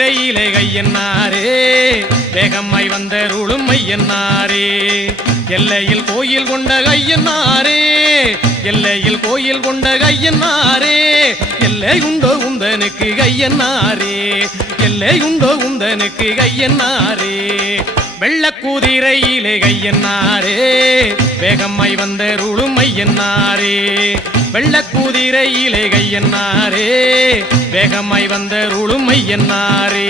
குதிரையிலே கையன்னாரே வேகமாய் வந்தருளும் ஐயன்னாரே எல்லையில் கோயில் கொண்ட கையன்னாரே எல்லையில் கோயில் கொண்ட கையன்னாரே எல்லை உண்டோ உந்தனுக்கு கையன்னாரே எல்லை உண்டோ உந்தனுக்கு கையன்னாரே வெள்ளக்குதிரையிலே கையன்னாரே வேகமாய் வந்தருளும் ஐயன்னாரே வெள்ளக்குதிரையிலே கையன்னாரே வேகமாய் வந்தருளும் ஐயன்னாரே